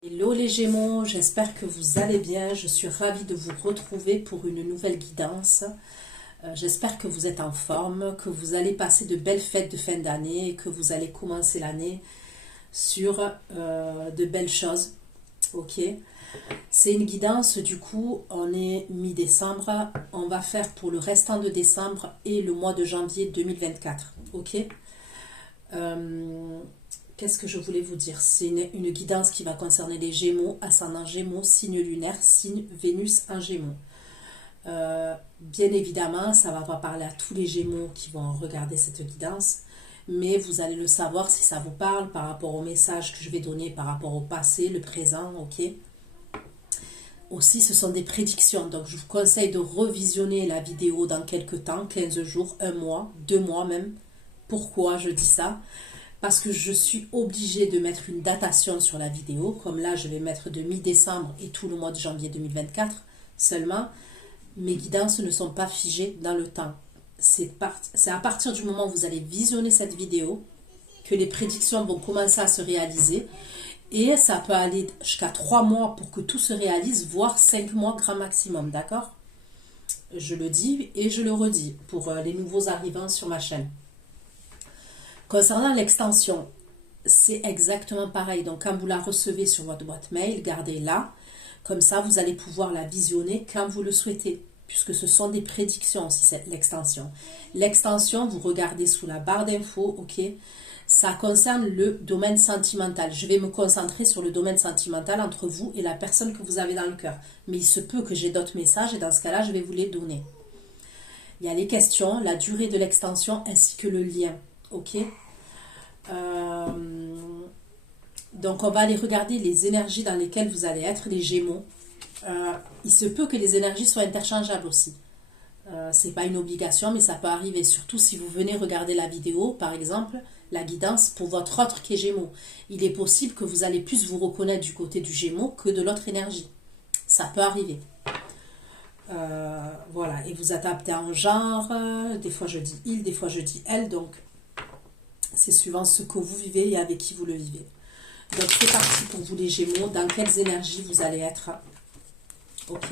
Hello les Gémeaux, j'espère que vous allez bien. Je suis ravie de vous retrouver pour une nouvelle guidance. J'espère que vous êtes en forme, que vous allez passer de belles fêtes de fin d'année et que vous allez commencer l'année sur de belles choses. Ok, c'est une guidance, du coup, on est mi-décembre. On va faire pour le restant de décembre et le mois de janvier 2024. Ok. Qu'est-ce que je voulais vous dire? C'est une guidance qui va concerner les Gémeaux, ascendant Gémeaux, signe lunaire, signe Vénus en Gémeaux. Bien évidemment, ça ne va pas parler à tous les Gémeaux qui vont regarder cette guidance, mais vous allez le savoir si ça vous parle par rapport au message que je vais donner par rapport au passé, le présent, ok? Aussi, ce sont des prédictions, donc je vous conseille de revisionner la vidéo dans quelques temps, 15 jours, un mois, 2 mois même. Pourquoi je dis ça? Parce que je suis obligée de mettre une datation sur la vidéo, comme là je vais mettre de mi-décembre et tout le mois de janvier 2024 seulement. Mes guidances ne sont pas figées dans le temps. C'est à partir du moment où vous allez visionner cette vidéo que les prédictions vont commencer à se réaliser. Et ça peut aller jusqu'à 3 mois pour que tout se réalise, voire 5 mois grand maximum, d'accord? Je le dis et je le redis pour les nouveaux arrivants sur ma chaîne. Concernant l'extension, c'est exactement pareil. Donc, quand vous la recevez sur votre boîte mail, gardez-la. Comme ça, vous allez pouvoir la visionner quand vous le souhaitez, puisque ce sont des prédictions aussi, l'extension. L'extension, vous regardez sous la barre d'infos, ok? Ça concerne le domaine sentimental. Je vais me concentrer sur le domaine sentimental entre vous et la personne que vous avez dans le cœur. Mais il se peut que j'ai d'autres messages et dans ce cas-là, je vais vous les donner. Il y a les questions, la durée de l'extension ainsi que le lien. Ok. Donc on va aller regarder les énergies dans lesquelles vous allez être, les Gémeaux. Il se peut que les énergies soient interchangeables aussi. C'est pas une obligation, mais ça peut arriver. Surtout si vous venez regarder la vidéo, par exemple, la guidance pour votre autre qui est Gémeaux. Il est possible que vous allez plus vous reconnaître du côté du Gémeaux que de l'autre énergie. Ça peut arriver. Voilà, et vous adaptez en genre. Des fois je dis il, des fois je dis elle, donc c'est suivant ce que vous vivez et avec qui vous le vivez. Donc c'est parti pour vous les Gémeaux. Dans quelles énergies vous allez être? Ok.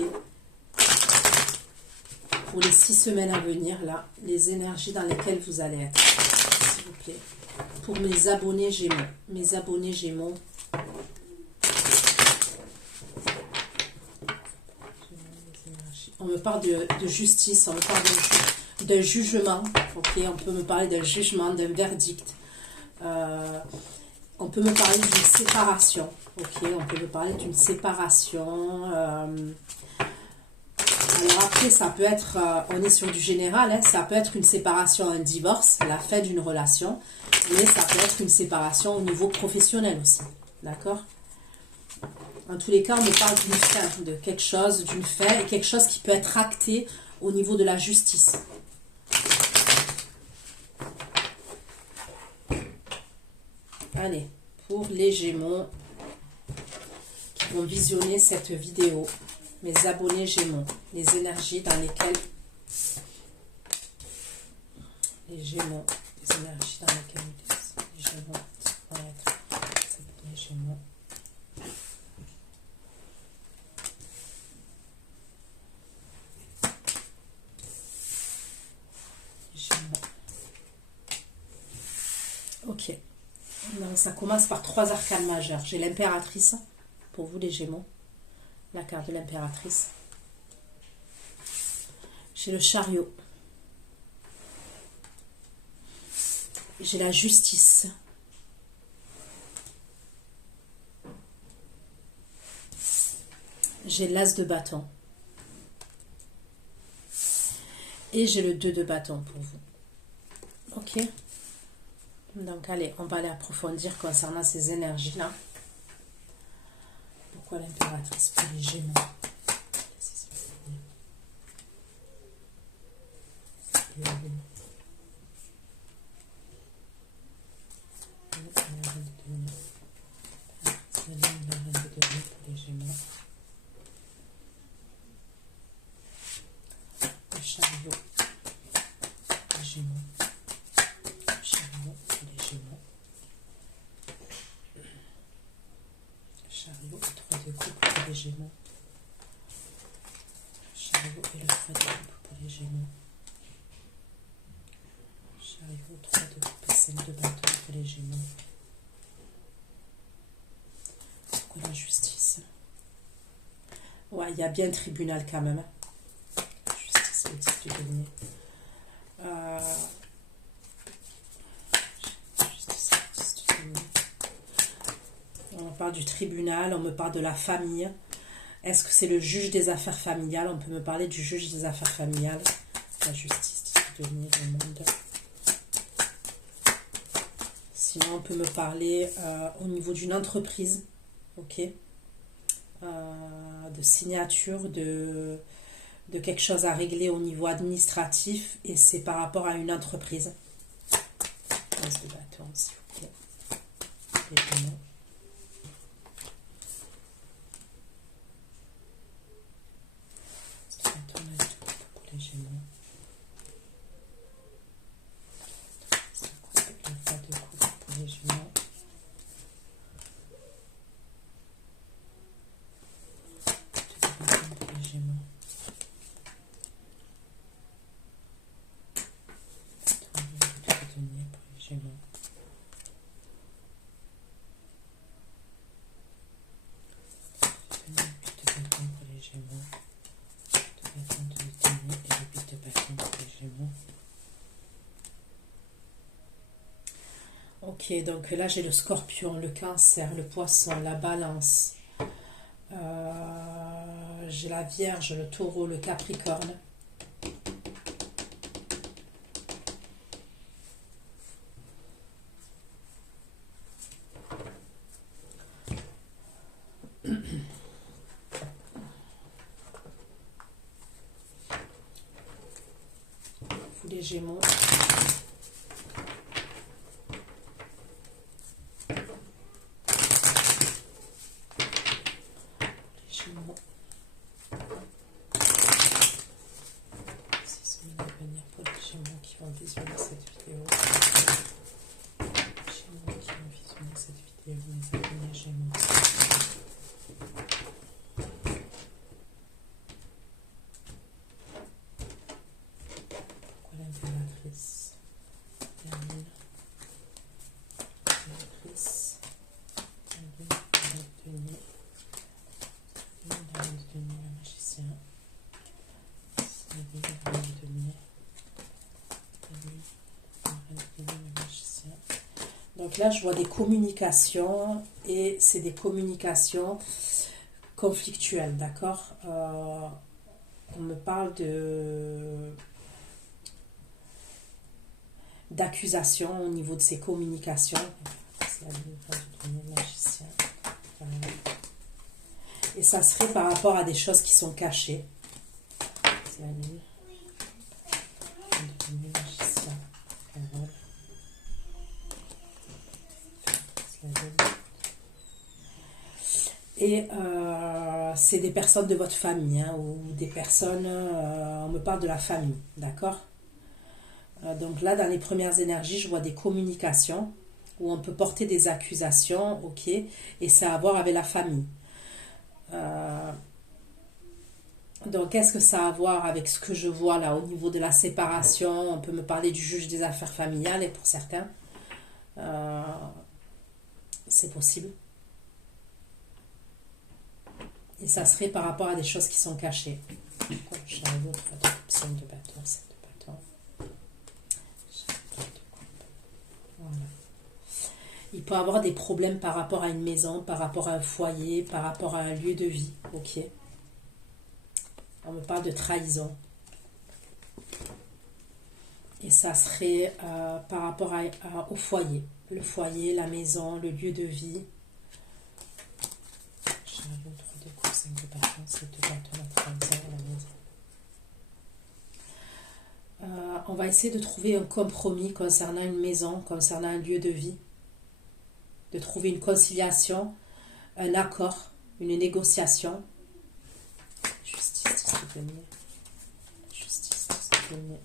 Pour les 6 semaines à venir, là, les énergies dans lesquelles vous allez être. S'il vous plaît. Pour mes abonnés Gémeaux. Mes abonnés Gémeaux. On me parle de justice, on me parle d'un jugement. Ok, on peut me parler d'un jugement, d'un verdict. On peut me parler d'une séparation. Ok, on peut me parler d'une séparation. Alors après, ça peut être, on est sur du général, hein, ça peut être une séparation, un divorce, la fin d'une relation, mais ça peut être une séparation au niveau professionnel aussi. D'accord? En tous les cas, on me parle d'une fin, de quelque chose, d'une fin, et quelque chose qui peut être acté au niveau de la justice. Allez, pour les Gémeaux qui vont visionner cette vidéo, mes abonnés Gémeaux, les énergies dans lesquelles les Gémeaux, les énergies dans lesquelles les Gémeaux vont être, les Gémeaux. Ok, donc ça commence par 3 arcanes majeures. J'ai l'impératrice, pour vous les Gémeaux, la carte de l'impératrice. J'ai le chariot. J'ai la justice. J'ai l'as de bâton. Et j'ai le 2 de bâton pour vous. Ok. Donc allez, on va aller approfondir concernant ces énergies-là. Pourquoi l'impératrice pour les Gémeaux? Le chariot, les Gémeaux. Chariot, les Gémeaux. Chariot, de coupe pour les Gémeaux. Chariot et le 3 de coupe pour les Gémeaux. Chariot, 3 de coupe et 5 de bâton pour les Gémeaux. Pourquoi la justice? Ouais, il y a bien tribunal quand même. Justice, le 10 de denier. Justice, le 10 de denier. On parle du tribunal, on me parle de la famille. Est-ce que c'est le juge des affaires familiales? On peut me parler du juge des affaires familiales. La justice, 10 de denier, le monde. Sinon, on peut me parler au niveau d'une entreprise. Ok, de signature, de quelque chose à régler au niveau administratif, et c'est par rapport à une entreprise. As de bâton, s'il vous plaît. Les Gémeaux. As de bâton, as de coupe pour les Gémeaux. Le 3 de coupe pour les Gémeaux. Ok, donc là j'ai le Scorpion, le Cancer, le Poisson, la Balance. J'ai la Vierge, le Taureau, le Capricorne. Vous les Gémeaux. Qui vont visionner cette vidéo. Gémeaux qui vont visionner cette vidéo, mes abonnés Gémeaux. Pourquoi l'impératrice? La lune. L'impératrice. La lune, la denier. La lune, le magicien. La lune, le denier. Donc là, je vois des communications et c'est des communications conflictuelles, d'accord? On me parle d'accusation au niveau de ces communications. C'est la lune, magicien. Voilà. Et ça serait par rapport à des choses qui sont cachées. C'est la lune. Magicien. Voilà. Et c'est des personnes de votre famille, hein, ou des personnes, on me parle de la famille, d'accord? Donc là, dans les premières énergies, je vois des communications où on peut porter des accusations, ok, et ça a à voir avec la famille. Donc, qu'est-ce que ça a à voir avec ce que je vois là au niveau de la séparation? On peut me parler du juge des affaires familiales, et pour certains, c'est possible. Et ça serait par rapport à des choses qui sont cachées. Chariot, 3 de coupe, 5 de bâton, 7 de bâton. Chariot de coupe. Voilà. Il peut y avoir des problèmes par rapport à une maison, par rapport à un foyer, par rapport à un lieu de vie. Ok. On me parle de trahison. Et ça serait par rapport au foyer. Le foyer, la maison, le lieu de vie. Chariot, 3 de coupe, 5 de bâton, 7 de bâton, la trahison, la maison. On va essayer de trouver un compromis concernant une maison, concernant un lieu de vie. De trouver une conciliation, un accord, une négociation. Justice, 10 de denier. Justice, 10 de denier.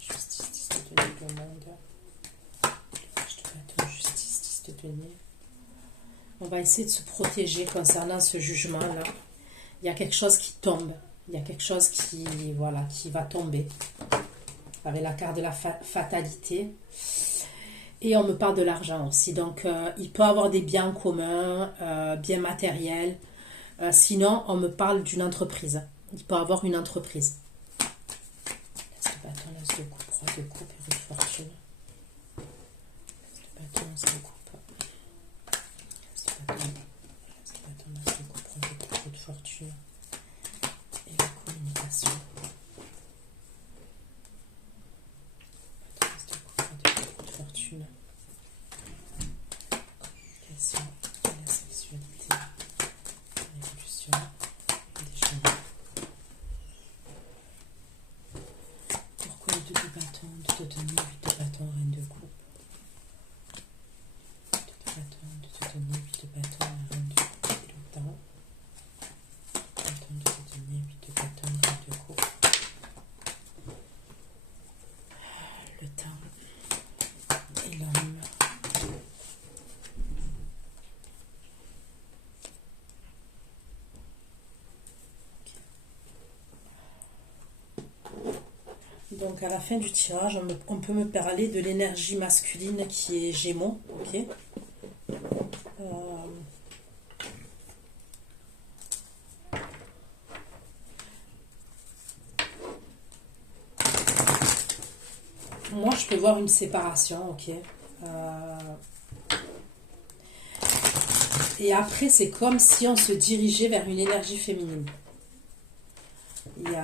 Justice, 10 de denier, le monde. Je te bâton, justice, 10 de denier. On va essayer de se protéger concernant ce jugement-là. Il y a quelque chose qui tombe. Il y a quelque chose qui, voilà, qui va tomber. Avec la carte de la fatalité. Et on me parle de l'argent aussi. Donc, il peut avoir des biens communs, biens matériels. Sinon, on me parle d'une entreprise. Il peut avoir une entreprise. L'as de bâton, l'as de coupe, roi de coupe et rue de fortune. L'as de bâton, l'as de coupe. L'as de bâton, l'as de coupe, roi de coupe, rue de fortune. Et la communication. L'as de coupe, roi de coupe, rue de fortune. Communication, la sexualité, l'évolution. Pourquoi le 2 de bâton, 2 de denier, 8 de bâton, reine de coupe. 2 de bâton, 2 de denier, 8 de bâton, reine de coupe et le temps. Bâton, 2 de denier, 8 de bâton, reine de coupe. Le temps et l'homme. Donc à la fin du tirage, on peut me parler de l'énergie masculine qui est Gémeaux, ok. Moi, je peux voir une séparation, ok. Et après, c'est comme si on se dirigeait vers une énergie féminine. Il y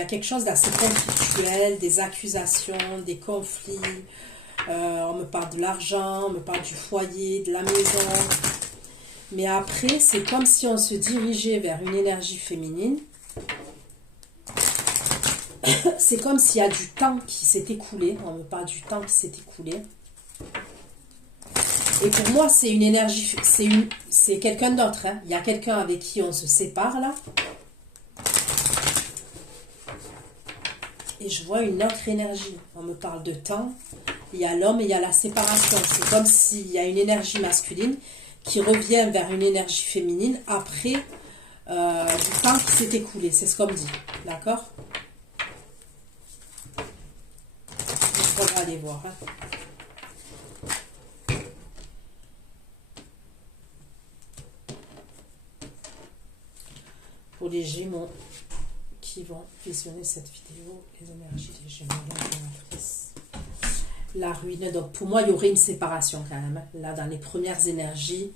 a quelque chose d'assez conflictuel, des accusations, des conflits. On me parle de l'argent, on me parle du foyer, de la maison. Mais après, c'est comme si on se dirigeait vers une énergie féminine. C'est comme s'il y a du temps qui s'est écoulé. On me parle du temps qui s'est écoulé. Et pour moi, c'est une énergie, c'est quelqu'un d'autre. Hein. Il y a quelqu'un avec qui on se sépare là. Et je vois une autre énergie. On me parle de temps. Il y a l'homme et il y a la séparation. C'est comme s'il y a une énergie masculine qui revient vers une énergie féminine après du temps qui s'est écoulé. C'est ce qu'on me dit. D'accord? On va aller voir. Hein. Pour les Gémeaux qui vont visionner cette vidéo, les énergies des Gémeaux, la ruine. Donc pour moi, il y aurait une séparation quand même. Là, dans les premières énergies,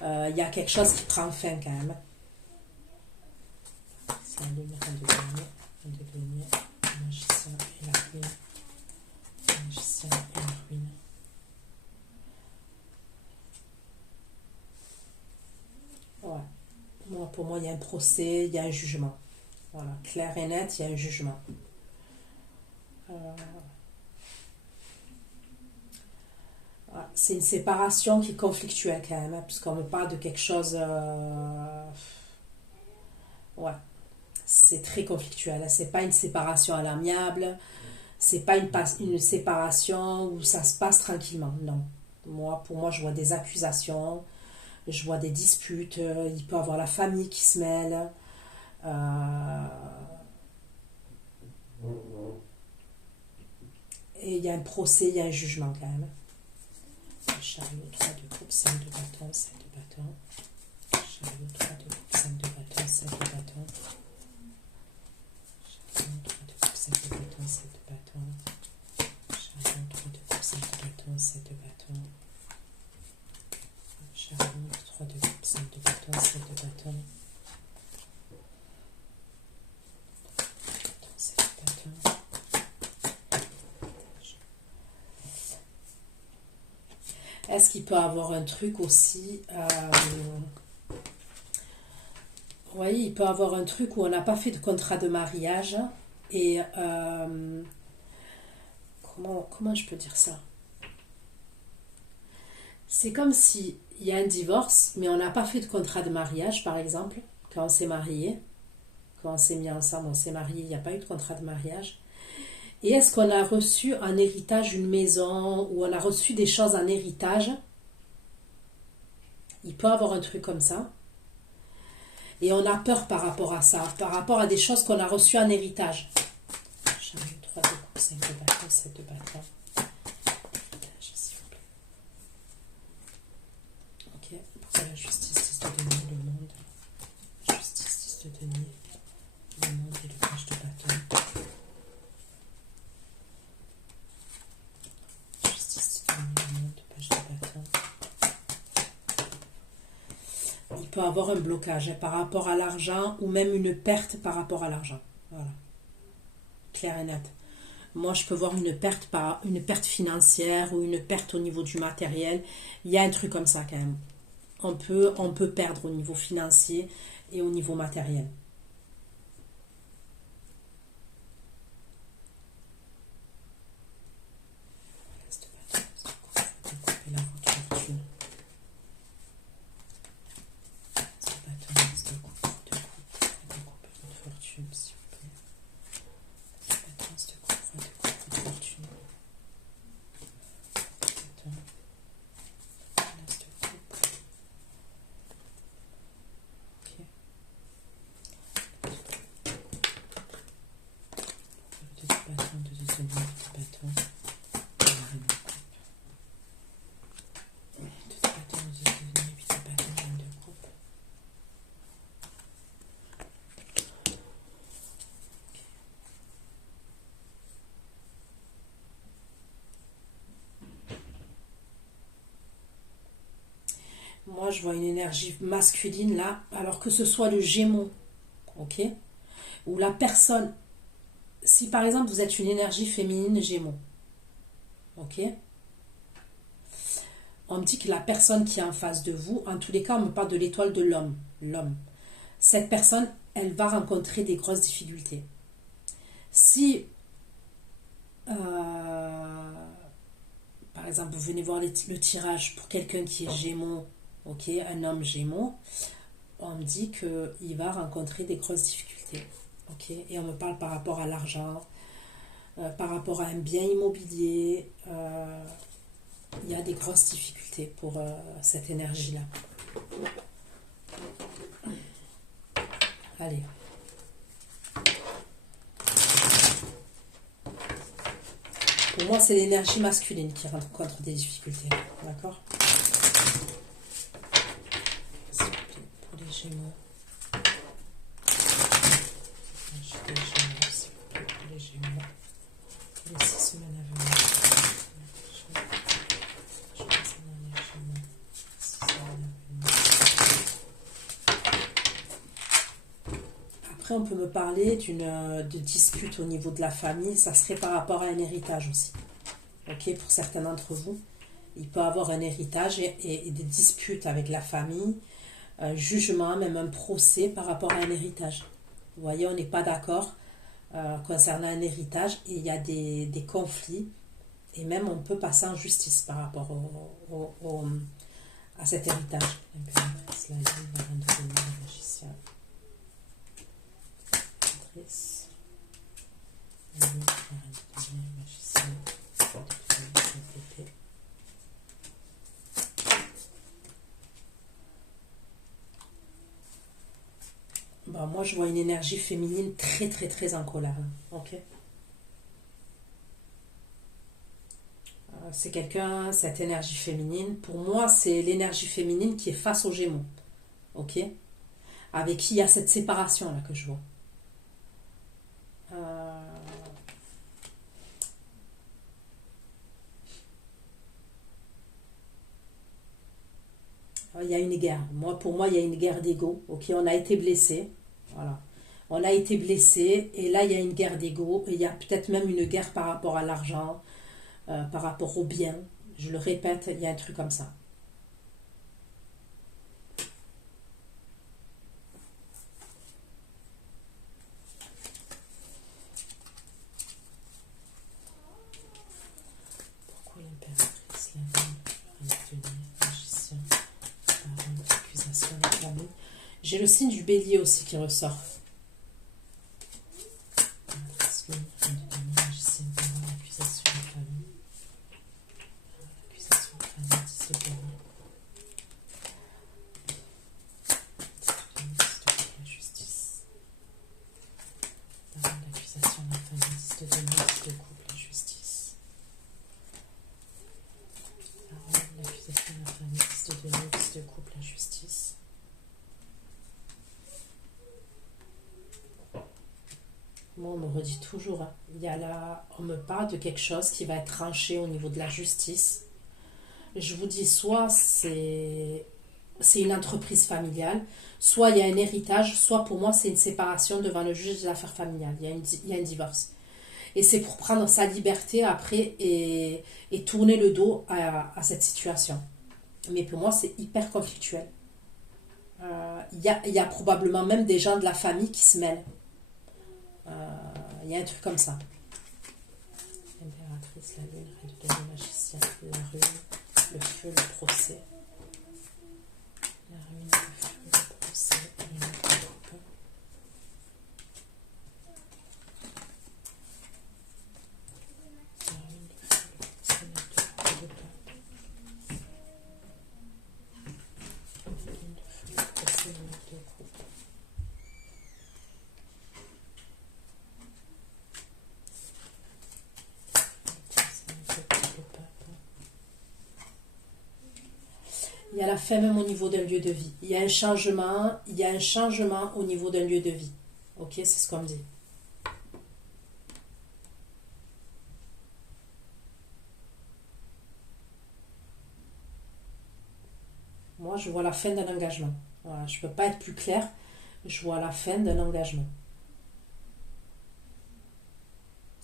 il y a quelque chose qui prend fin quand même. C'est la lumière, un de denier, un magicien et la ruine. Un magicien et la ruine. Ouais. Moi, pour moi, il y a un procès, il y a un jugement. Voilà, clair et net, il y a un jugement. C'est une séparation qui est conflictuelle quand même, hein, puisqu'on me parle de quelque chose... ouais, c'est très conflictuel. Hein, c'est pas une séparation à l'amiable, c'est pas une séparation où ça se passe tranquillement, non. Pour moi, je vois des accusations, je vois des disputes, il peut y avoir la famille qui se mêle. Et il y a un procès, il y a un jugement quand même. Chariot, 3 de coupe, 5 de bâton, 7 de bâton. Chariot, 3 de coupe, 5 de bâton, 7 de bâton. Chariot, 3 de coupe, 5 de bâton, 7 de bâton. Chariot, 3 de coupe, 5 de bâton, 7 de bâton. Chariot, 3 de coupe, 5 de bâton, 7 de bâton. Est-ce qu'il peut avoir un truc aussi vous voyez, il peut avoir un truc où on n'a pas fait de contrat de mariage et comment je peux dire ça? C'est comme si il y a un divorce, mais on n'a pas fait de contrat de mariage, par exemple, quand on s'est marié, quand on s'est mis ensemble, on s'est marié, il n'y a pas eu de contrat de mariage. Et est-ce qu'on a reçu en héritage une maison ou on a reçu des choses en héritage Il peut avoir un truc comme ça. Et on a peur par rapport à ça, par rapport à des choses qu'on a reçues en héritage. Chariot, 3 de coupe, 5 de bâton, 7 de bâton. S'il vous plaît. Ok, pour la justice, 10 de denier, le monde. Justice, 10 de denier, le monde et le page de bâton. Justice, 10 de denier, le monde, page de bâton. Il peut avoir un blocage par rapport à l'argent ou même une perte par rapport à l'argent. Voilà. Clair et net. Moi, je peux voir une perte financière ou une perte au niveau du matériel. Il y a un truc comme ça quand même. On peut perdre au niveau financier et au niveau matériel. Moi, je vois une énergie masculine là, alors que ce soit le Gémeaux, ok? Ou la personne, si par exemple vous êtes une énergie féminine Gémeaux, ok? On me dit que la personne qui est en face de vous, en tous les cas, on me parle de l'étoile de l'homme. Cette personne, elle va rencontrer des grosses difficultés. Si, par exemple, vous venez voir le tirage pour quelqu'un qui est Gémeaux, ok, un homme Gémeaux, on me dit qu'il va rencontrer des grosses difficultés. Ok, et on me parle par rapport à l'argent, par rapport à un bien immobilier. Il y a des grosses difficultés pour cette énergie-là. Allez. Pour moi, c'est l'énergie masculine qui rencontre des difficultés. D'accord? Pour les Gémeaux. Pour les Gémeaux. Pour les 6 semaines à venir. Après, on peut me parler de dispute au niveau de la famille. Ça serait par rapport à un héritage aussi. Ok, pour certains d'entre vous, il peut avoir un héritage et des disputes avec la famille, un jugement, même un procès par rapport à un héritage. Vous voyez, on n'est pas d'accord concernant un héritage et il y a des conflits et même on peut passer en justice par rapport à cet héritage. Impératrice, la lune, la reine de denier, le magicien. Impératrice, la lune, la reine de denier, le magicien. Bon, moi, je vois une énergie féminine très, très, très en colère. Ok. C'est quelqu'un, cette énergie féminine, pour moi, c'est l'énergie féminine qui est face aux Gémeaux. Ok. Avec qui il y a cette séparation-là que je vois. Il y a une guerre. Pour moi, il y a une guerre d'ego. Ok, on a été blessé. Voilà. On a été blessé et là, il y a une guerre d'ego. Et il y a peut-être même une guerre par rapport à l'argent, par rapport au bien. Je le répète, il y a un truc comme ça. Pourquoi l'impératrice, la reine, le magicien, parole, accusation, la famille. J'ai le signe du bélier aussi qui ressort. Moi, on me redit toujours, hein, il y a là, on me parle de quelque chose qui va être tranché au niveau de la justice. Je vous dis, soit c'est une entreprise familiale, soit il y a un héritage, soit pour moi c'est une séparation devant le juge des affaires familiales. Il y a un divorce. Et c'est pour prendre sa liberté après et tourner le dos à cette situation. Mais pour moi c'est hyper conflictuel. Il y a probablement même des gens de la famille qui se mêlent. Il y a un truc comme ça. Impératrice, la lune, reine de magicien, la rune, le feu, le procès. La rune, le feu, le procès et le coupe. La rune, le feu, le procès, le pape. La rune, le feu, le procès, le coupe. Il y a la fin même au niveau d'un lieu de vie. Il y a un changement au niveau d'un lieu de vie. Ok, c'est ce qu'on me dit. Moi, je vois la fin d'un engagement. Voilà, je ne peux pas être plus clair. Je vois la fin d'un engagement.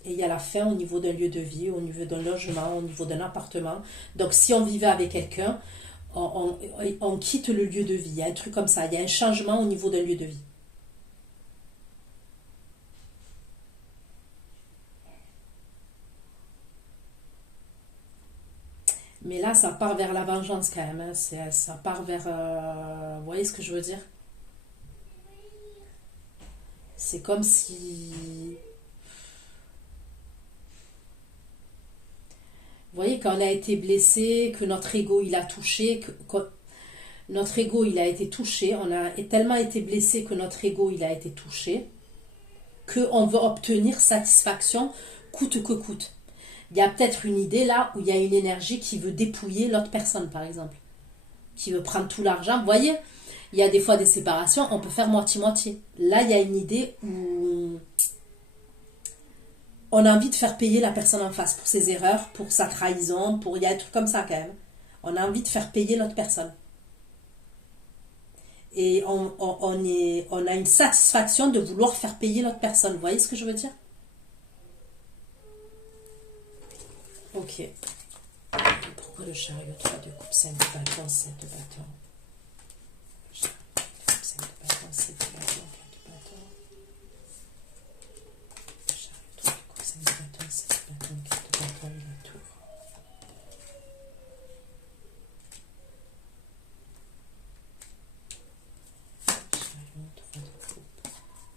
Et il y a la fin au niveau d'un lieu de vie, au niveau d'un logement, au niveau d'un appartement. Donc, si on vivait avec quelqu'un, on quitte le lieu de vie. Il y a un truc comme ça. Il y a un changement au niveau d'un lieu de vie. Mais là, ça part vers la vengeance quand même, hein. Ça part vers... vous voyez ce que je veux dire? C'est comme si... Vous voyez, quand on a été blessé, que notre ego il a touché, que notre ego il a été touché, on a tellement été blessé que notre ego il a été touché, qu'on veut obtenir satisfaction coûte que coûte. Il y a peut-être une idée là où il y a une énergie qui veut dépouiller l'autre personne par exemple, qui veut prendre tout l'argent. Vous voyez, il y a des fois des séparations, on peut faire moitié-moitié. Là, il y a une idée où on a envie de faire payer la personne en face pour ses erreurs, pour sa trahison, il y a un truc comme ça quand même. On a envie de faire payer l'autre personne. Et on a une satisfaction de vouloir faire payer l'autre personne. Vous voyez ce que je veux dire? Ok. Pourquoi le chariot 3 de coupe, 5 de bâton, 7 de bâton? Chariot 5 de bâton, 7 de bâton, 4 de bâton. Chariot 3 de coupe, 5 de bâton, 7 de bâton, 4 de bâton et la tour. Chariot 3 de coupe,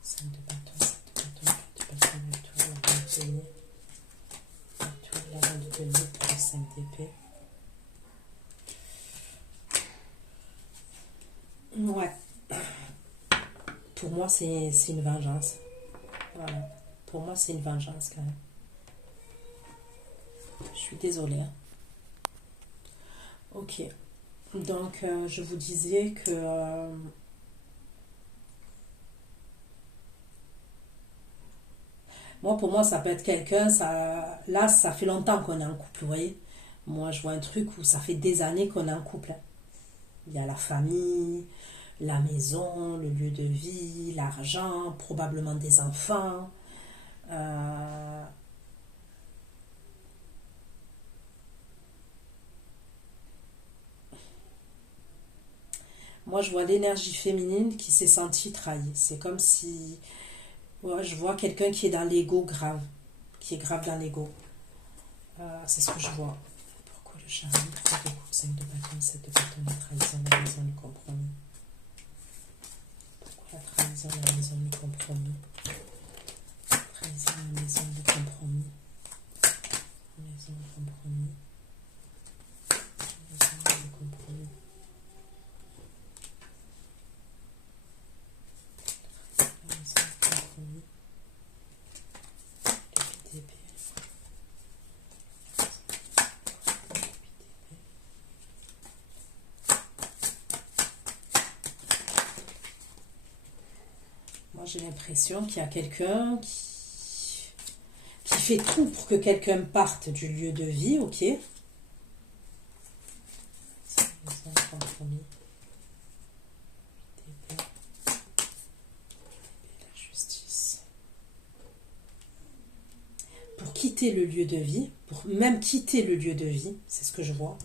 5 de bâton, 7 de bâton, 4 de bâton, la tour, la reine de denier. La tour, la reine de denier pour le 5 d'épée. Ouais. Pour moi, c'est une vengeance. Voilà. Pour moi, c'est une vengeance quand même. Je suis désolée, hein. Ok. Donc, je vous disais que... moi, pour moi, ça peut être quelqu'un... Là, ça fait longtemps qu'on est en couple, vous voyez. Moi, je vois un truc où ça fait des années qu'on est en couple, hein. Il y a la famille, la maison, le lieu de vie, l'argent, probablement des enfants. Moi, je vois l'énergie féminine qui s'est sentie trahie. C'est comme si... Ouais, je vois quelqu'un qui est dans l'ego grave. Qui est grave dans l'ego. C'est ce que je vois. Pourquoi le chariot, 3 de coupe, 5 de bâton, 7 de bâton, la trahison, la maison, le compromis? Pourquoi la trahison, la maison, le compromis? La trahison, la maison, le compromis. La maison, le compromis. La maison, le compromis. La maison, le compromis. Le d'épée. Moi, j'ai l'impression qu'il y a quelqu'un qui... fait tout pour que quelqu'un parte du lieu de vie, ok. Compromis. La justice. Pour quitter le lieu de vie, pour même quitter le lieu de vie, c'est ce que je vois.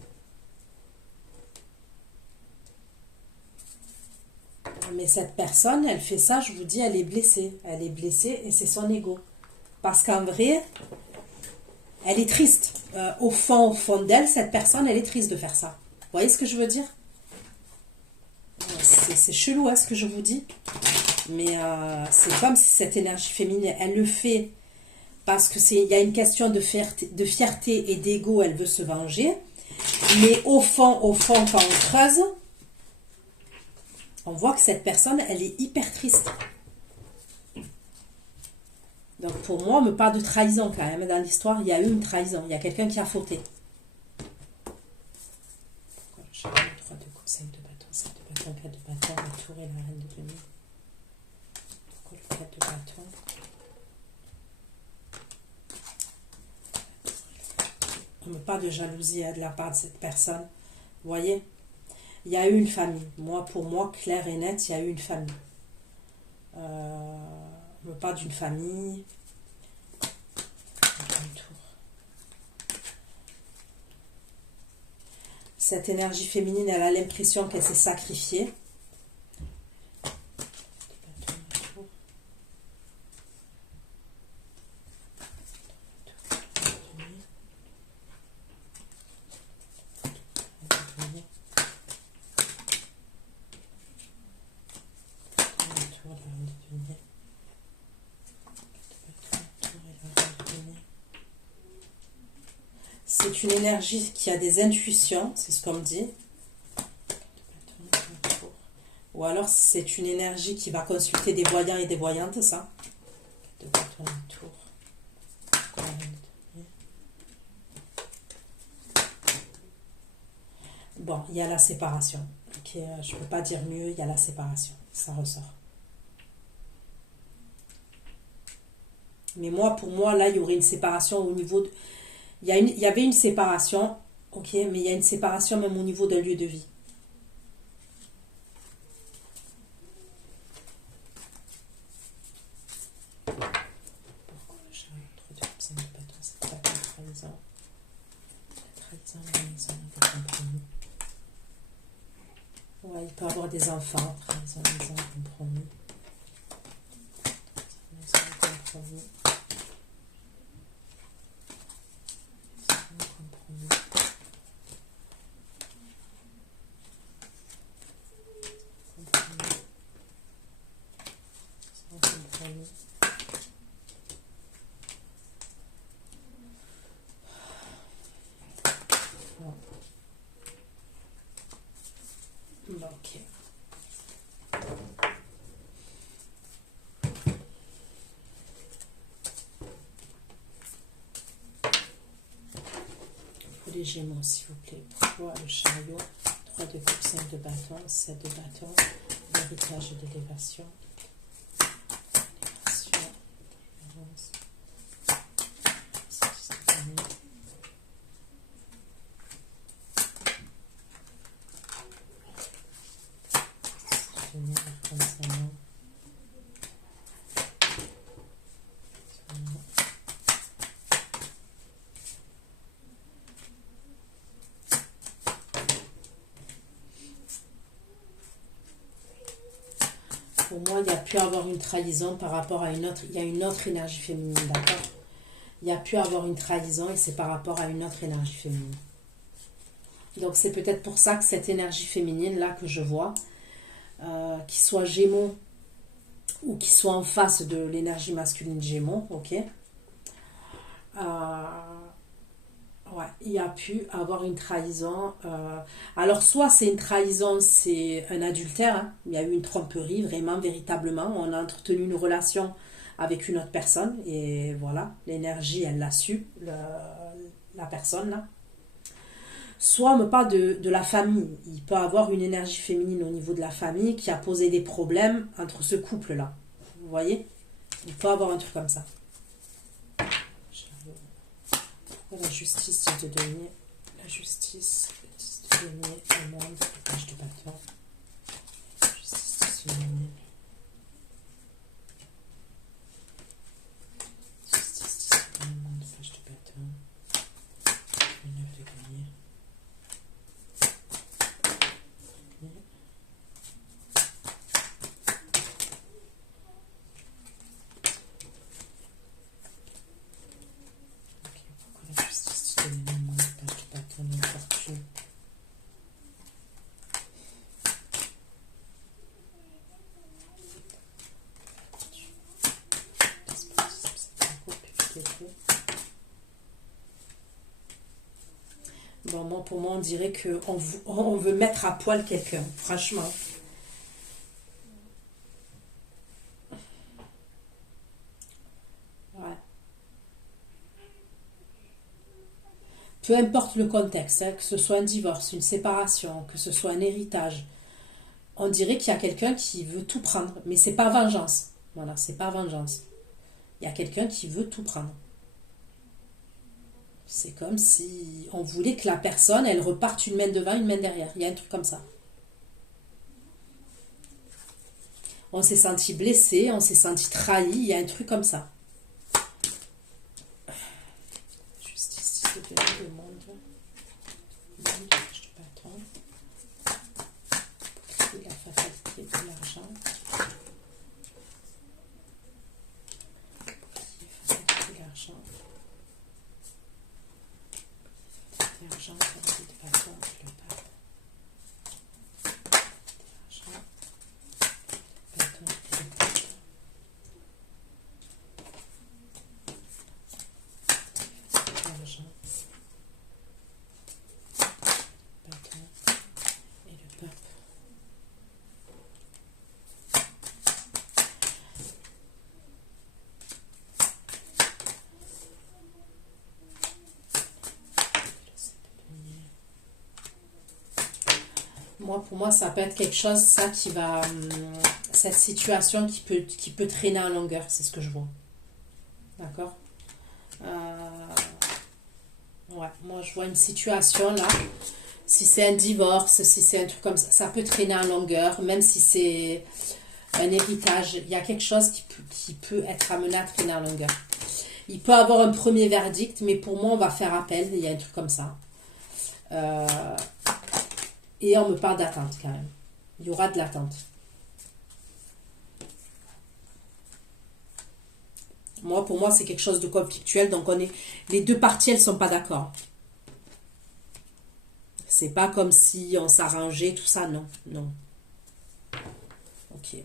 Mais cette personne, elle fait ça, je vous dis, elle est blessée. Elle est blessée et c'est son ego. Parce qu'en vrai, elle est triste. Au fond d'elle, cette personne, elle est triste de faire ça. Vous voyez ce que je veux dire? C'est chelou, hein, ce que je vous dis. Mais c'est comme si cette énergie féminine, elle le fait parce que il y a une question de fierté et d'ego, elle veut se venger. Mais au fond, quand on creuse, on voit que cette personne, elle est hyper triste. Donc pour moi, on me parle de trahison quand même. Dans l'histoire, il y a eu une trahison. Il y a quelqu'un qui a fauté. J'ai le 3 de coupe, 5 de bâton, 7 de bâton, 4 de bâton, la tour et la reine de denier. Pourquoi le 4 de bâton? On me parle de jalousie de la part de cette personne. Vous voyez? Il y a eu une famille. Pour moi, clair et net, il y a eu une famille. On me parle d'une famille. Cette énergie féminine, elle a l'impression qu'elle s'est sacrifiée. C'est une énergie qui a des intuitions, c'est ce qu'on me dit. Ou alors c'est une énergie qui va consulter des voyants et des voyantes, ça. Bon, il y a la séparation. Okay, je ne peux pas dire mieux, il y a la séparation. Ça ressort. Mais pour moi, là, il y aurait une séparation au niveau de... Il y avait une séparation, ok, mais il y a une séparation même au niveau d'un lieu de vie. Pourquoi le chat entre deux c'est de bâton, c'est pas la trahison. La trahison, la maison, le compromis. Ouais, il peut avoir des enfants, trahison, maison, compromis. Maison, compromis. Ok. Pour les Gémeaux, s'il vous plaît. Pourquoi le chariot? 3 de coupe, 5 de bâton, 7 de bâton, l'héritage de l'élévation. Pour moi, il y a pu avoir une trahison par rapport à une autre. Il y a une autre énergie féminine, d'accord? Il y a pu avoir une trahison et c'est par rapport à une autre énergie féminine. Donc c'est peut-être pour ça que cette énergie féminine là que je vois, qui soit Gémeaux ou qui soit en face de l'énergie masculine Gémeaux, ok, ouais, il y a pu avoir une trahison. Alors soit c'est une trahison, c'est un adultère, hein, il y a eu une tromperie, vraiment, véritablement, on a entretenu une relation avec une autre personne et voilà, l'énergie elle l'a su, la personne là. Soit on me parle de la famille. Il peut avoir une énergie féminine au niveau de la famille qui a posé des problèmes entre ce couple-là. Vous voyez? Il peut avoir un truc comme ça. Je La justice de denier. La justice de denier au monde. Page de bâton. Justice de denier. Justice de monde. Page de bâton. Le 9 de denier. Bon, moi, pour moi, on dirait qu'on veut mettre à poil quelqu'un, franchement. Ouais. Peu importe le contexte, hein, que ce soit un divorce, une séparation, que ce soit un héritage, on dirait qu'il y a quelqu'un qui veut tout prendre, mais c'est pas vengeance. Voilà, c'est pas vengeance. Il y a quelqu'un qui veut tout prendre. C'est comme si on voulait que la personne, elle reparte une main devant, une main derrière. Il y a un truc comme ça. On s'est senti blessé, on s'est senti trahi, il y a un truc comme ça. Justice, s'il te plaît, le monde. Je te bâton. La fatalité de l'argent. Fatalité de l'argent. L'argent, fatalité de bâton, le pape. L'argent. Bâton, le pape. L'argent. Bâton et le pape. Moi, pour moi, ça peut être quelque chose, ça, qui va... cette situation qui peut traîner en longueur, c'est ce que je vois. D'accord. Ouais, moi, je vois une situation, là. Si c'est un divorce, si c'est un truc comme ça, ça peut traîner en longueur, même si c'est un héritage. Il y a quelque chose qui peut être amené à traîner en longueur. Il peut avoir un premier verdict, mais pour moi, on va faire appel. Il y a un truc comme ça. Et on me parle d'attente quand même. Il y aura de l'attente. Moi, pour moi, c'est quelque chose de conflictuel. Donc, les deux parties, elles ne sont pas d'accord. C'est pas comme si on s'arrangeait, tout ça. Non, non. Ok.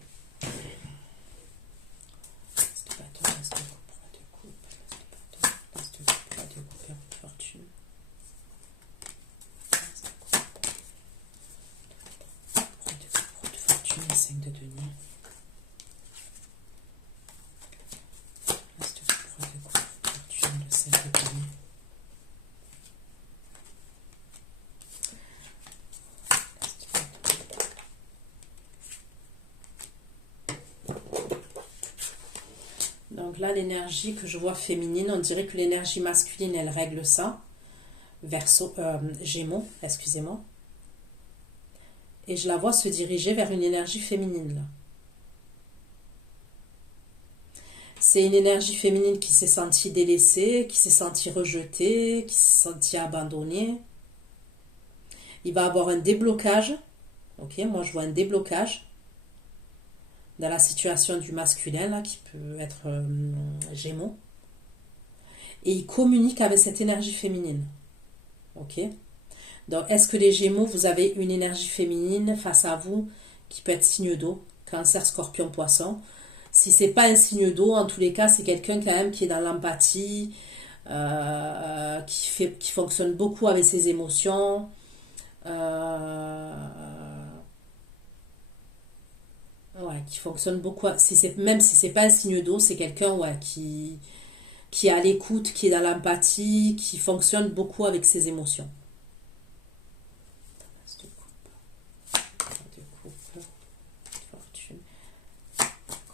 Donc là, l'énergie que je vois féminine, on dirait que l'énergie masculine, elle règle ça. Gémeaux, excusez-moi. Et je la vois se diriger vers une énergie féminine, là. C'est une énergie féminine qui s'est sentie délaissée, qui s'est sentie rejetée, qui s'est sentie abandonnée. Il va avoir un déblocage. Ok, moi je vois un déblocage dans la situation du masculin, là, qui peut être Gémeaux. Et il communique avec cette énergie féminine. Ok. Donc, est-ce que les Gémeaux, vous avez une énergie féminine face à vous qui peut être signe d'eau, Cancer, Scorpion, Poisson. Si c'est pas un signe d'eau, en tous les cas, c'est quelqu'un quand même qui est dans l'empathie, qui fonctionne beaucoup avec ses émotions. Ouais, qui fonctionne beaucoup. Même si c'est pas un signe d'eau, c'est quelqu'un, ouais, qui est à l'écoute, qui est dans l'empathie, qui fonctionne beaucoup avec ses émotions. Fortune,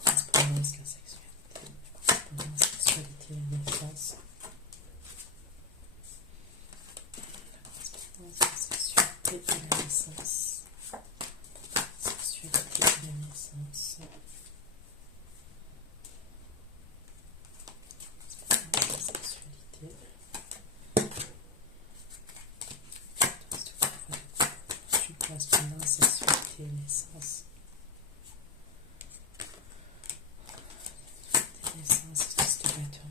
correspondance, la sexualité, la sexualité, la naissance. naissance. Sexualité. Correspondance, sexualité, naissance. Naissance, fils de bâton.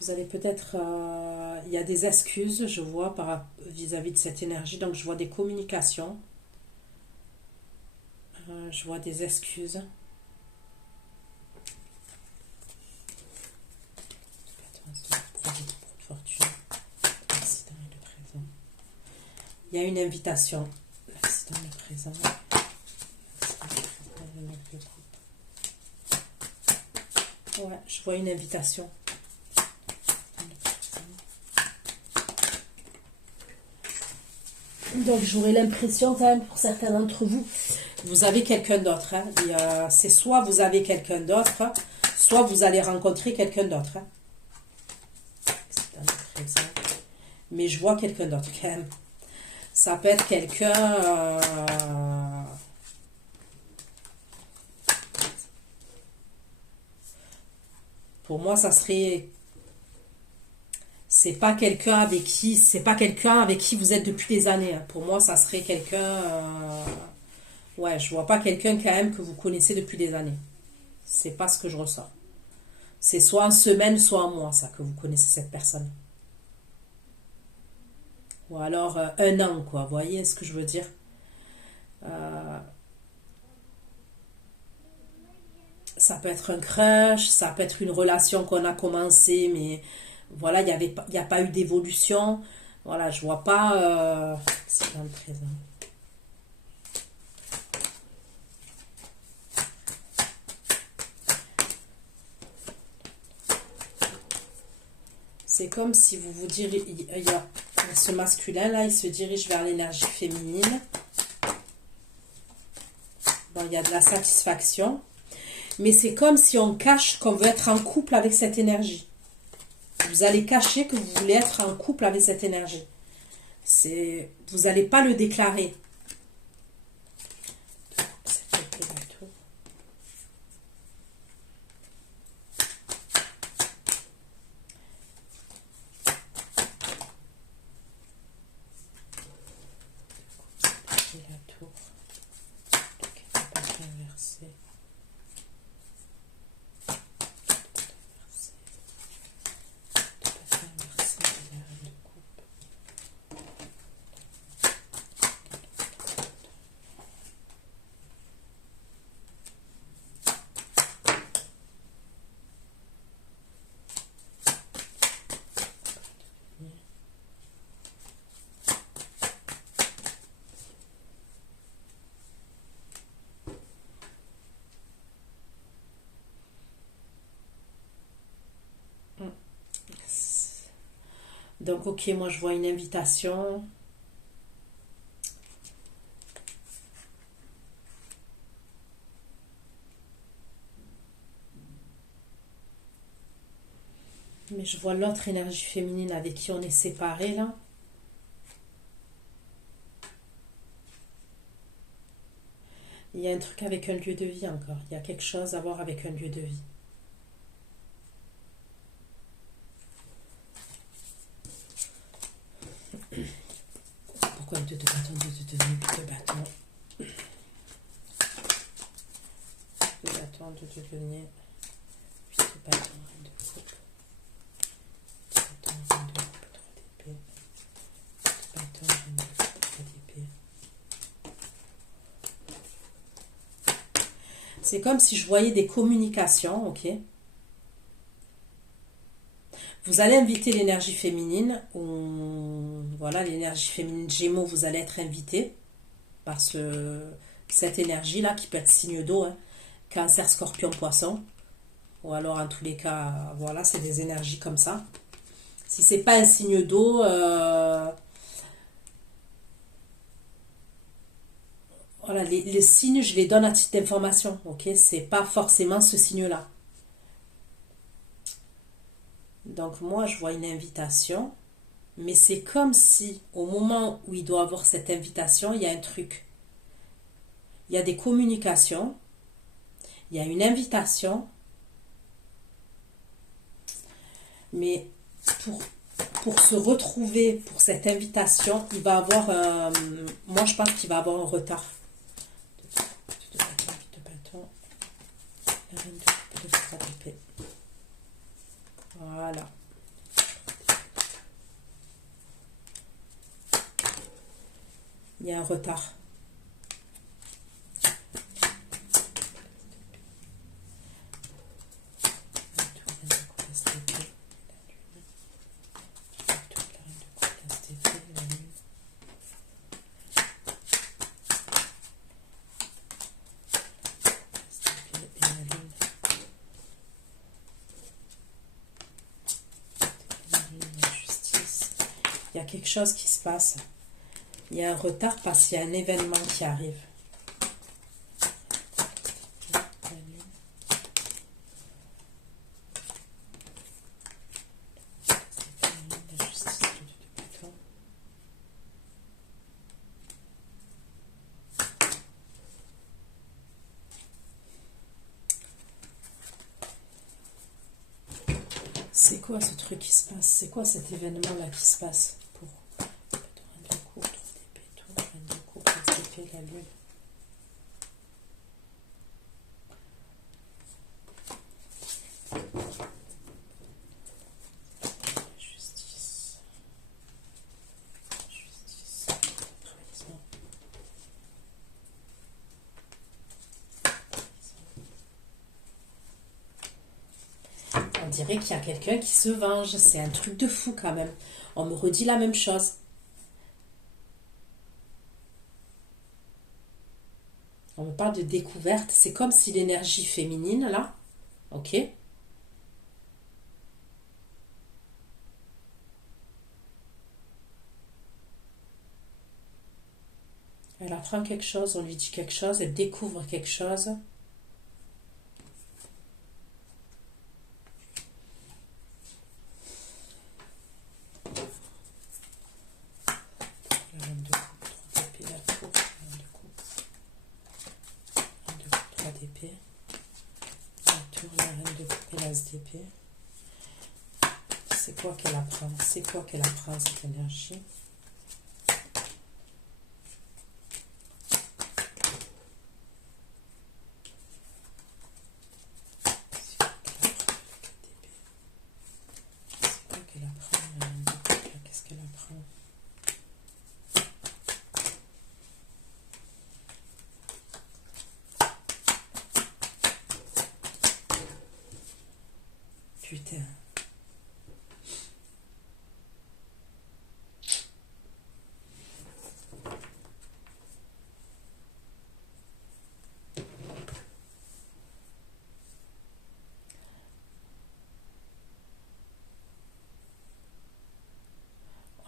Vous allez peut-être... il y a des excuses, je vois, vis-à-vis de cette énergie. Donc, je vois des communications. Je vois des excuses. Fortune. L'accident et le présent. Il y a une invitation. L'accident et le présent. Ouais, je vois une invitation. Donc j'aurais l'impression quand même pour certains d'entre vous, vous avez quelqu'un d'autre. Hein. C'est soit vous avez quelqu'un d'autre, soit vous allez rencontrer quelqu'un d'autre. Hein. Mais je vois quelqu'un d'autre quand même. Ça peut être quelqu'un... Pour moi, ça serait... C'est pas quelqu'un avec qui vous êtes depuis des années. Hein. Pour moi, ça serait quelqu'un... Ouais, je vois pas quelqu'un quand même que vous connaissez depuis des années. C'est pas ce que je ressens. C'est soit en semaine, soit en mois, ça, que vous connaissez cette personne. Ou alors un an, quoi. Vous voyez ce que je veux dire? Ça peut être un crush, ça peut être une relation qu'on a commencé, mais voilà, il n'y a pas eu d'évolution. Voilà, je vois pas... c'est dans le présent. C'est comme si vous vous dirigez... Il y a ce masculin-là, il se dirige vers l'énergie féminine. Bon, il y a de la satisfaction. Mais c'est comme si on cache qu'on veut être en couple avec cette énergie. Vous allez cacher que vous voulez être en couple avec cette énergie. Vous n'allez pas le déclarer. Donc, ok, moi je vois une invitation. Mais je vois l'autre énergie féminine avec qui on est séparés là. Il y a un truc avec un lieu de vie encore. Il y a quelque chose à voir avec un lieu de vie. Pourquoi deux de bâton, deux de bâton, deux bâtons, deux de denier, huit de bâton, reine de coupe, deux bâtons, reine de coupe, trois d'épée, deux bâtons, reine de coupe, trois d'épée. C'est comme si je voyais des communications, ok? Vous allez inviter l'énergie féminine, ou voilà, l'énergie féminine Gémeaux, vous allez être invité par cette énergie-là qui peut être signe d'eau, hein, Cancer, Scorpion, Poisson, ou alors en tous les cas, voilà, c'est des énergies comme ça. Si c'est pas un signe d'eau, voilà, les signes, je les donne à titre d'information, ok? C'est pas forcément ce signe-là. Donc moi, je vois une invitation, mais c'est comme si au moment où il doit avoir cette invitation, il y a un truc. Il y a des communications, il y a une invitation, mais pour se retrouver pour cette invitation, il va avoir, moi je pense qu'il va avoir un retard. Voilà. Il y a un retard. Il y a quelque chose qui se passe. Il y a un retard parce qu'il y a un événement qui arrive. C'est quoi ce truc qui se passe? C'est quoi cet événement-là qui se passe pour la lune? Justice. Justice. Trahison. On dirait qu'il y a quelqu'un qui se venge. C'est un truc de fou quand même. On me redit la même chose. On me parle de découverte. C'est comme si l'énergie féminine, là, ok, elle apprend quelque chose, on lui dit quelque chose, elle découvre quelque chose. La reine de coupe, 3 d'épée, la tour, la reine de coupe. Reine de coupe, 3 d'épée. La tour, la reine de coupe et l'as d'épée. C'est quoi qu'elle apprend? C'est quoi qu'elle apprend, cette énergie? Putain.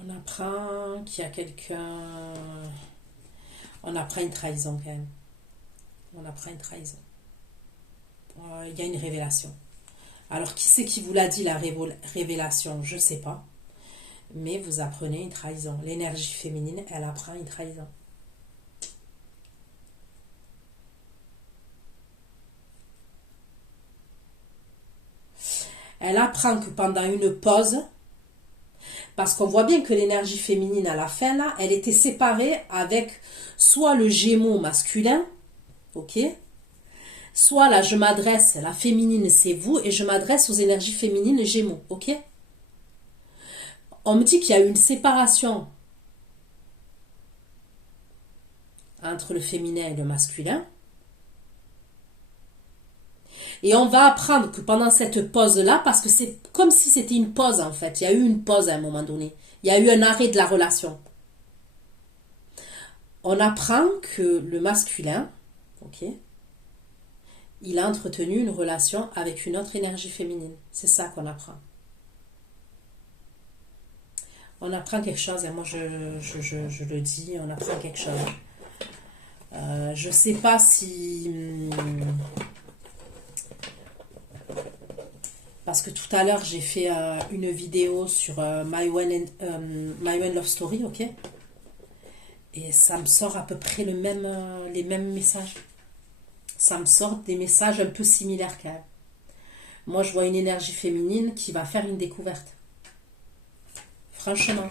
On apprend qu'il y a quelqu'un... On apprend une trahison quand même. On apprend une trahison. Il y a une révélation. Alors, qui c'est qui vous l'a dit, la révélation? Je ne sais pas. Mais vous apprenez une trahison. L'énergie féminine, elle apprend une trahison. Elle apprend que pendant une pause, parce qu'on voit bien que l'énergie féminine, à la fin, là, elle était séparée avec soit le Gémeaux masculin, ok? Soit là, je m'adresse, la féminine, c'est vous, et je m'adresse aux énergies féminines Gémeaux, ok? On me dit qu'il y a eu une séparation entre le féminin et le masculin. Et on va apprendre que pendant cette pause-là, parce que c'est comme si c'était une pause en fait, il y a eu une pause à un moment donné, il y a eu un arrêt de la relation. On apprend que le masculin, ok, il a entretenu une relation avec une autre énergie féminine. C'est ça qu'on apprend. On apprend quelque chose, et moi je le dis, on apprend quelque chose. Je sais pas si... Parce que tout à l'heure, j'ai fait une vidéo sur My One Love Story, ok? Et ça me sort à peu près les mêmes messages. Ça me sort des messages un peu similaires quand même. Moi, je vois une énergie féminine qui va faire une découverte. Franchement.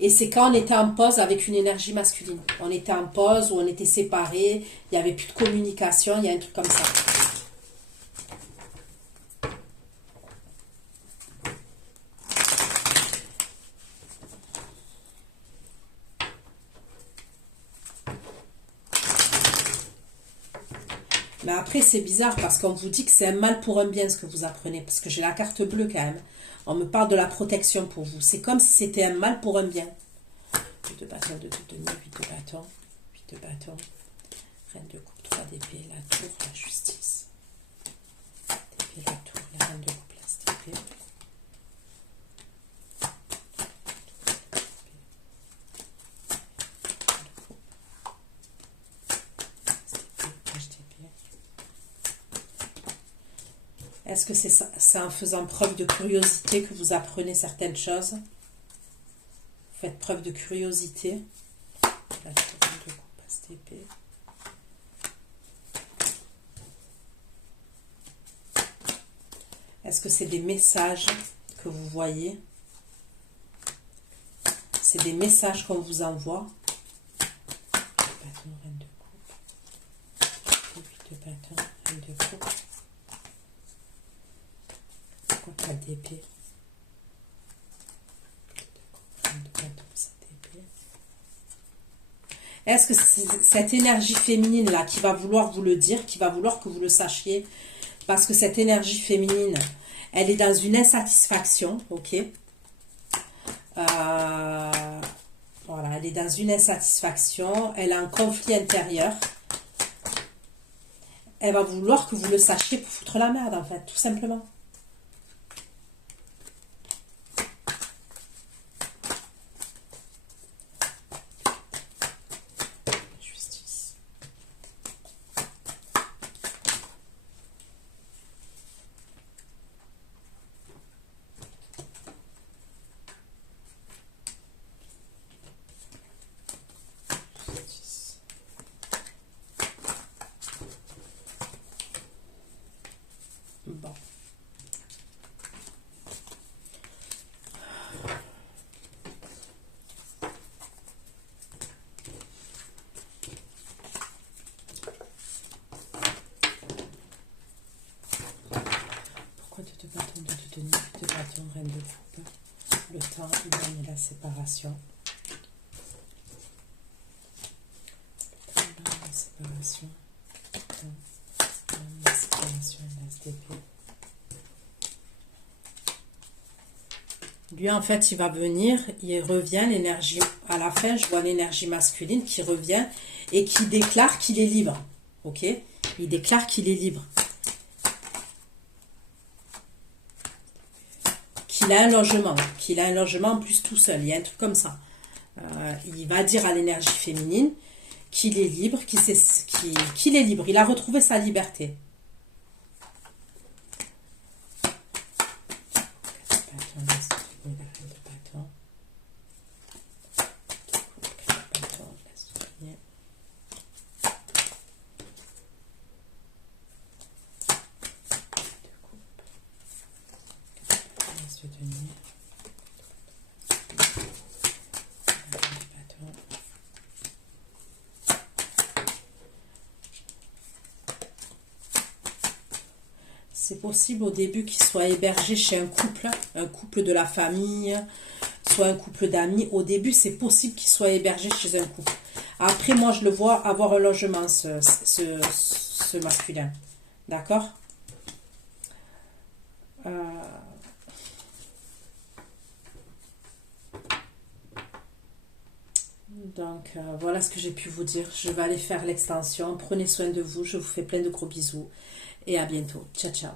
Et c'est quand on était en pause avec une énergie masculine. On était en pause ou on était séparés, il n'y avait plus de communication, il y a un truc comme ça. Mais après, c'est bizarre parce qu'on vous dit que c'est un mal pour un bien ce que vous apprenez. Parce que j'ai la carte bleue quand même. On me parle de la protection pour vous. C'est comme si c'était un mal pour un bien. 8 de bâton, 2 de denier, 8 de bâton, 8 de bâton, reine de coupe, 3 d'épée, la tour, la justice. D'épée, la tour, la reine de coupe, la d'épée. Est-ce que c'est en faisant preuve de curiosité que vous apprenez certaines choses? Vous faites preuve de curiosité. La tour de coupe, cette épée. Est-ce que c'est des messages que vous voyez? C'est des messages qu'on vous envoie. Bâton, reine de coupe. 8 de bâton, reine de coupe. Pourquoi pas d'épée? Est-ce que c'est cette énergie féminine là qui va vouloir vous le dire, qui va vouloir que vous le sachiez? Parce que cette énergie féminine, elle est dans une insatisfaction, ok? Voilà, elle est dans une insatisfaction, elle a un conflit intérieur. Elle va vouloir que vous le sachiez pour foutre la merde en fait, tout simplement. Bon. Pourquoi tu te bâtons de te tenir, tu te bâtons, reine de coupe? Le temps, il donne la séparation. Le temps, la séparation. Le temps, la séparation, la d'épée. Lui, en fait, il va venir, il revient, l'énergie, à la fin, je vois l'énergie masculine qui revient et qui déclare qu'il est libre. Ok? Il déclare qu'il est libre. Qu'il a un logement en plus tout seul. Il y a un truc comme ça. Il va dire à l'énergie féminine qu'il est libre, qu'il est libre. Il a retrouvé sa liberté. C'est possible au début qu'il soit hébergé chez un couple de la famille, soit un couple d'amis. Au début, c'est possible qu'il soit hébergé chez un couple. Après, moi, je le vois avoir un logement, ce masculin. D'accord? Donc, voilà ce que j'ai pu vous dire. Je vais aller faire l'extension. Prenez soin de vous. Je vous fais plein de gros bisous. Et à bientôt. Ciao, ciao.